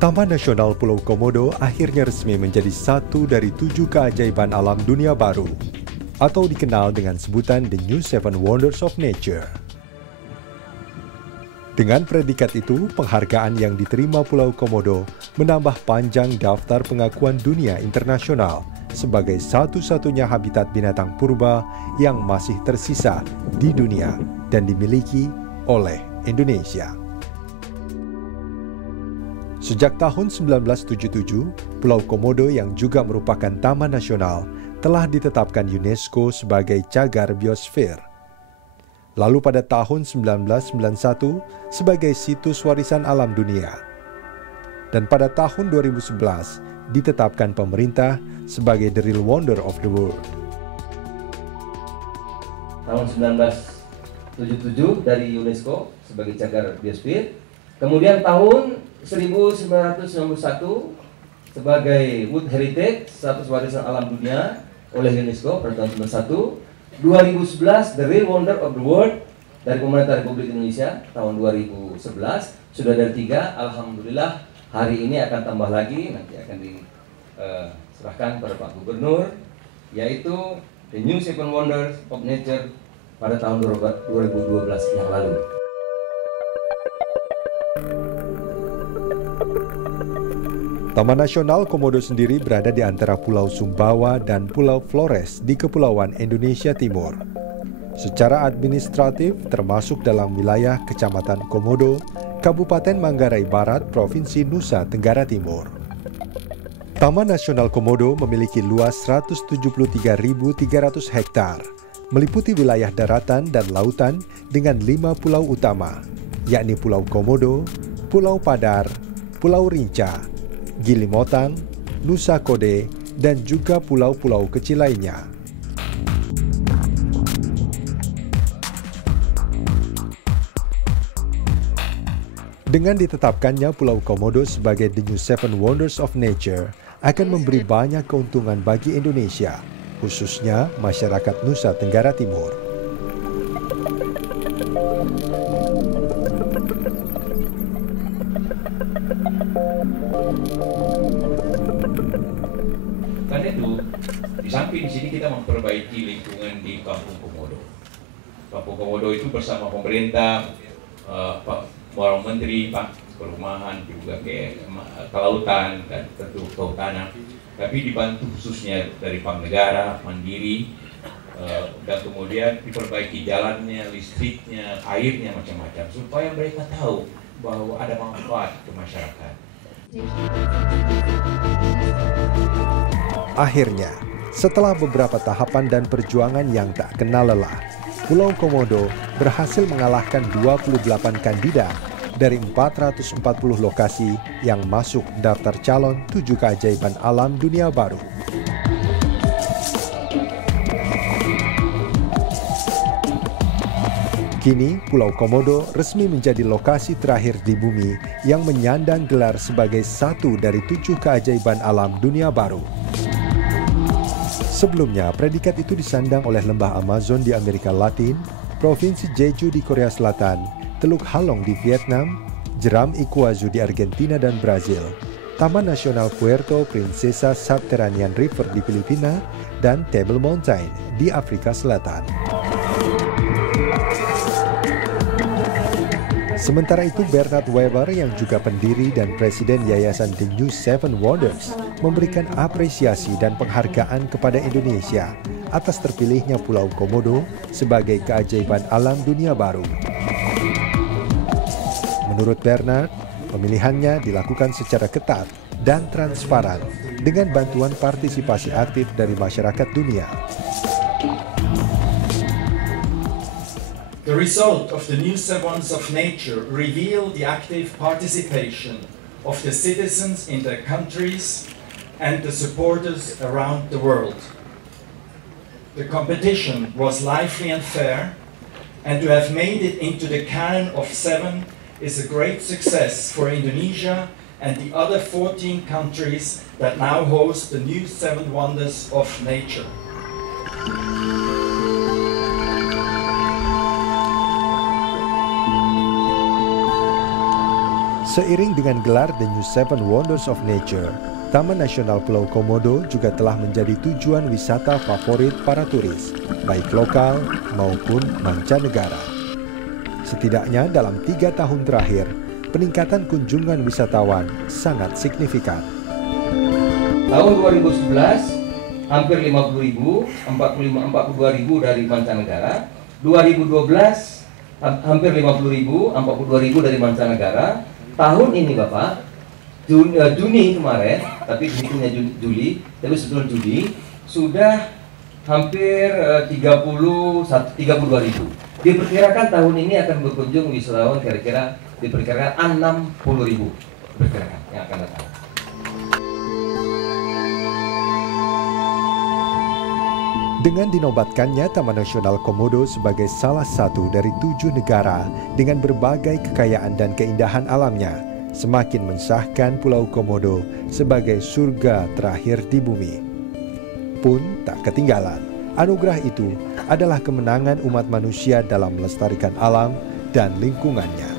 Taman Nasional Pulau Komodo akhirnya resmi menjadi satu dari 7 keajaiban alam dunia baru, atau dikenal dengan sebutan The New Seven Wonders of Nature. Dengan predikat itu, penghargaan yang diterima Pulau Komodo menambah panjang daftar pengakuan dunia internasional sebagai satu-satunya habitat binatang purba yang masih tersisa di dunia dan dimiliki oleh Indonesia. Sejak tahun 1977, Pulau Komodo yang juga merupakan taman nasional telah ditetapkan UNESCO sebagai cagar biosfer. Lalu pada tahun 1991 sebagai situs warisan alam dunia. Dan pada tahun 2011 ditetapkan pemerintah sebagai the real wonder of the world. Tahun 1977 dari UNESCO sebagai cagar biosfer. Kemudian tahun 1991 sebagai World Heritage, status warisan alam dunia oleh UNESCO pada tahun 1991. 2011 The Real Wonder of the World dari pemerintah Republik Indonesia tahun 2011. Sudah ada 3, alhamdulillah hari ini akan tambah lagi, nanti akan diserahkan pada Pak Gubernur, yaitu The New Seven Wonders of Nature pada tahun 2012 yang lalu. Taman Nasional Komodo sendiri berada di antara Pulau Sumbawa dan Pulau Flores di Kepulauan Indonesia Timur. Secara administratif termasuk dalam wilayah Kecamatan Komodo, Kabupaten Manggarai Barat, Provinsi Nusa Tenggara Timur. Taman Nasional Komodo memiliki luas 173.300 hektar, meliputi wilayah daratan dan lautan dengan 5 pulau utama, yakni Pulau Komodo, Pulau Padar, Pulau Rinca, Gili Motang, Nusa Kode, dan juga pulau-pulau kecil lainnya. Dengan ditetapkannya Pulau Komodo sebagai The New Seven Wonders of Nature akan memberi banyak keuntungan bagi Indonesia, khususnya masyarakat Nusa Tenggara Timur. Karena itu, di samping di sini kita memperbaiki lingkungan di Kampung Komodo. Kampung Komodo itu bersama pemerintah, Pak Menteri, Pak Perumahan, juga kelautan dan tentu kehutanan. Tapi dibantu khususnya dari Bank Negara, Mandiri, dan kemudian diperbaiki jalannya, listriknya, airnya, macam-macam, supaya mereka tahu bahwa ada manfaat ke masyarakat. Akhirnya, setelah beberapa tahapan dan perjuangan yang tak kenal lelah, Pulau Komodo berhasil mengalahkan 28 kandidat dari 440 lokasi yang masuk daftar calon 7 keajaiban alam dunia baru. Kini, Pulau Komodo resmi menjadi lokasi terakhir di bumi yang menyandang gelar sebagai satu dari 7 keajaiban alam dunia baru. Sebelumnya, predikat itu disandang oleh lembah Amazon di Amerika Latin, Provinsi Jeju di Korea Selatan, Teluk Halong di Vietnam, Jeram Iguazu di Argentina dan Brazil, Taman Nasional Puerto Princesa Subterranean River di Filipina, dan Table Mountain di Afrika Selatan. Sementara itu, Bernard Weber yang juga pendiri dan presiden Yayasan The New Seven Wonders memberikan apresiasi dan penghargaan kepada Indonesia atas terpilihnya Pulau Komodo sebagai keajaiban alam dunia baru. Menurut Bernard, pemilihannya dilakukan secara ketat dan transparan dengan bantuan partisipasi aktif dari masyarakat dunia. The result of the New Seven Wonders of Nature reveal the active participation of the citizens in their countries and the supporters around the world. The competition was lively and fair, and to have made it into the canon of 7 is a great success for Indonesia and the other 14 countries that now host the New Seven Wonders of Nature. Seiring dengan gelar The New Seven Wonders of Nature, Taman Nasional Pulau Komodo juga telah menjadi tujuan wisata favorit para turis, baik lokal maupun mancanegara. Setidaknya dalam 3 tahun terakhir, peningkatan kunjungan wisatawan sangat signifikan. Tahun 2011, hampir 50.000, 42.000 dari mancanegara. 2012, hampir 50.000, 42.000 dari mancanegara. Tahun ini Bapak, Juni kemarin, tapi hitungnya Juli, tapi sebelum Juli, sudah hampir 32.000. Diperkirakan tahun ini akan berkunjung wisatawan kira-kira diperkirakan 60.000 diperkirakan yang akan datang. Dengan dinobatkannya Taman Nasional Komodo sebagai salah satu dari 7 negara dengan berbagai kekayaan dan keindahan alamnya, semakin mensahkan Pulau Komodo sebagai surga terakhir di bumi. Pun tak ketinggalan, anugerah itu adalah kemenangan umat manusia dalam melestarikan alam dan lingkungannya.